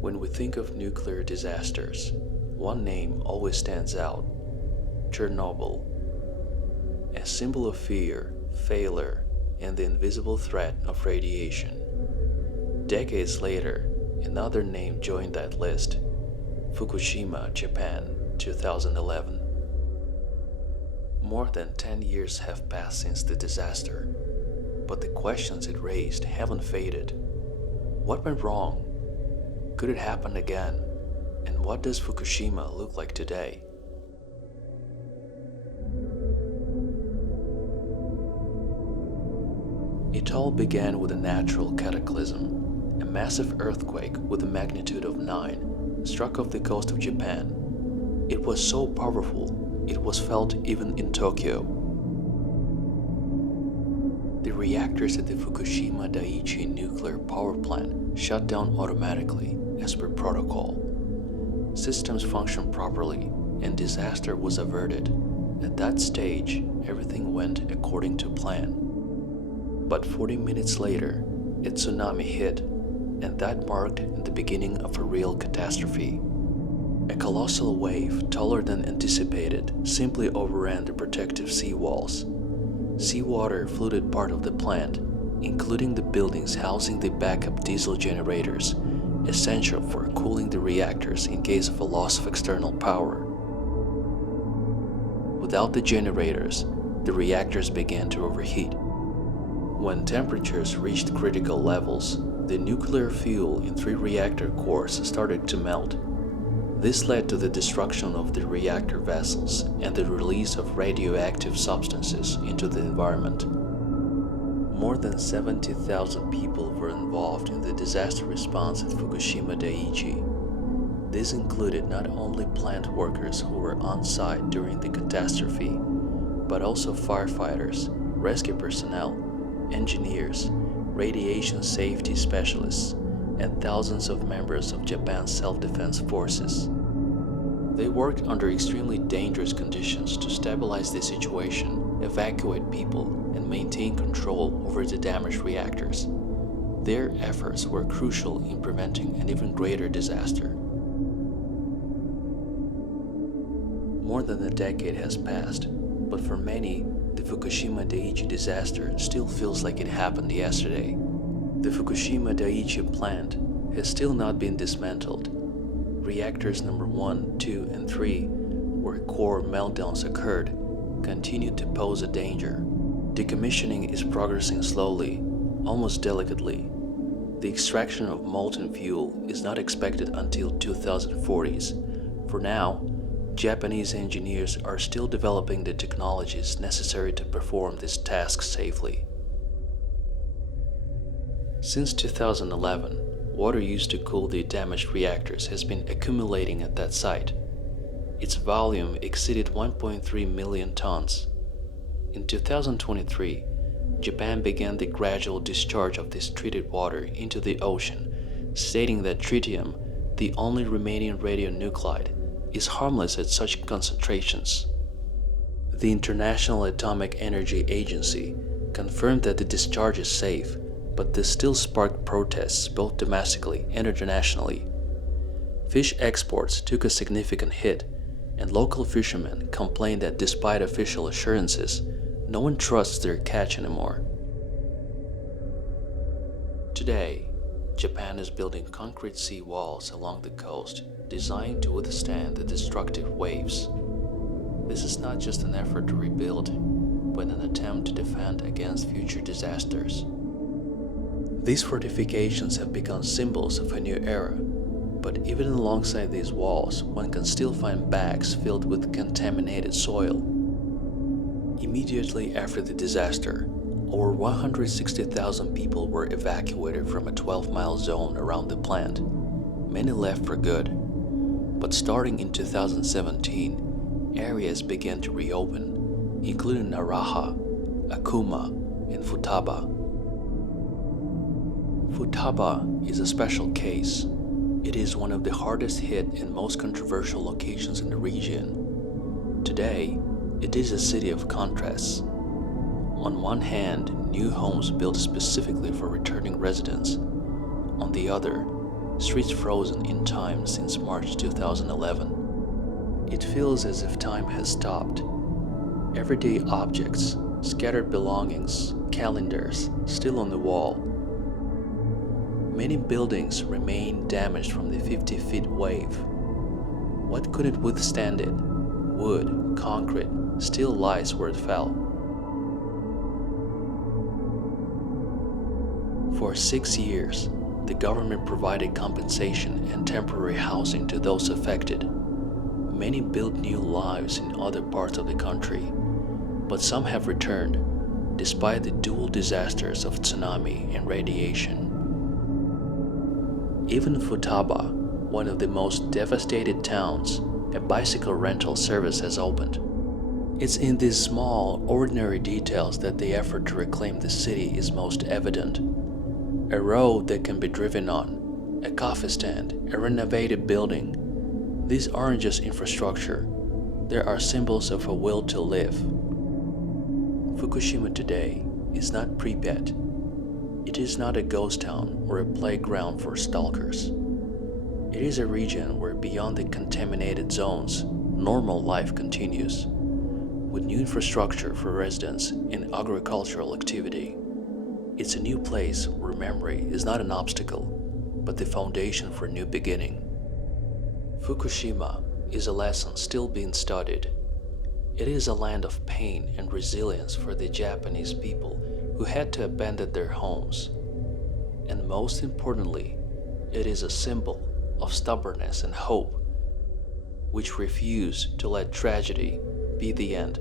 When we think of nuclear disasters, one name always stands out: Chernobyl. A symbol of fear, failure, and the invisible threat of radiation. Decades later, another name joined that list: Fukushima, Japan, 2011. More than 10 years have passed since the disaster, but the questions it raised haven't faded. What went wrong? Could it happen again? And what does Fukushima look like today? It all began with a natural cataclysm. A massive earthquake with a magnitude of 9 struck off the coast of Japan. It was so powerful, it was felt even in Tokyo. The reactors at the Fukushima Daiichi nuclear power plant shut down automatically as per protocol. Systems functioned properly and disaster was averted. At that stage, everything went according to plan. But 40 minutes later, a tsunami hit, and that marked the beginning of a real catastrophe. A colossal wave, taller than anticipated, simply overran the protective seawalls. Seawater flooded part of the plant, including the buildings housing the backup diesel generators, essential for cooling the reactors in case of a loss of external power. Without the generators, the reactors began to overheat. When temperatures reached critical levels, the nuclear fuel in 3 reactor cores started to melt. This led to the destruction of the reactor vessels and the release of radioactive substances into the environment. More than 70,000 people were involved in the disaster response at Fukushima Daiichi. This included not only plant workers who were on site during the catastrophe, but also firefighters, rescue personnel, engineers, radiation safety specialists, and thousands of members of Japan's self-defense forces. They worked under extremely dangerous conditions to stabilize the situation, evacuate people, and maintain control over the damaged reactors. Their efforts were crucial in preventing an even greater disaster. More than a decade has passed, but for many, the Fukushima Daiichi disaster still feels like it happened yesterday. The Fukushima Daiichi plant has still not been dismantled. Reactors number 1, 2, and 3, where core meltdowns occurred, continue to pose a danger. Decommissioning is progressing slowly, almost delicately. The extraction of molten fuel is not expected until 2040s. For now, Japanese engineers are still developing the technologies necessary to perform this task safely. Since 2011, water used to cool the damaged reactors has been accumulating at that site. Its volume exceeded 1.3 million tons. In 2023, Japan began the gradual discharge of this treated water into the ocean, stating that tritium, the only remaining radionuclide, is harmless at such concentrations. The International Atomic Energy Agency confirmed that the discharge is safe, but this still sparked protests both domestically and internationally. Fish exports took a significant hit, and local fishermen complained that despite official assurances, no one trusts their catch anymore. Today, Japan is building concrete sea walls along the coast designed to withstand the destructive waves. This is not just an effort to rebuild, but an attempt to defend against future disasters. These fortifications have become symbols of a new era, but even alongside these walls, one can still find bags filled with contaminated soil. Immediately after the disaster, over 160,000 people were evacuated from a 12-mile zone around the plant. Many left for good, but starting in 2017, areas began to reopen, including Naraha, Akuma, and Futaba. Futaba is a special case. It is one of the hardest hit and most controversial locations in the region. Today, it is a city of contrasts. On one hand, new homes built specifically for returning residents. On the other, streets frozen in time since March 2011. It feels as if time has stopped. Everyday objects, scattered belongings, calendars, still on the wall. Many buildings remain damaged from the 50-foot wave. What couldn't withstand it? Wood, concrete, still lies where it fell. For 6 years, the government provided compensation and temporary housing to those affected. Many built new lives in other parts of the country, but some have returned, despite the dual disasters of tsunami and radiation. Even Futaba, one of the most devastated towns, a bicycle rental service has opened. It's in these small, ordinary details that the effort to reclaim the city is most evident. A road that can be driven on, a coffee stand, a renovated building. These aren't just infrastructure, there are symbols of a will to live. Fukushima today is not Pripyat. It is not a ghost town or a playground for stalkers. It is a region where beyond the contaminated zones, normal life continues, with new infrastructure for residents and agricultural activity. It's a new place where memory is not an obstacle, but the foundation for a new beginning. Fukushima is a lesson still being studied. It is a land of pain and resilience for the Japanese people who had to abandon their homes. And most importantly, it is a symbol of stubbornness and hope, which refuse to let tragedy be the end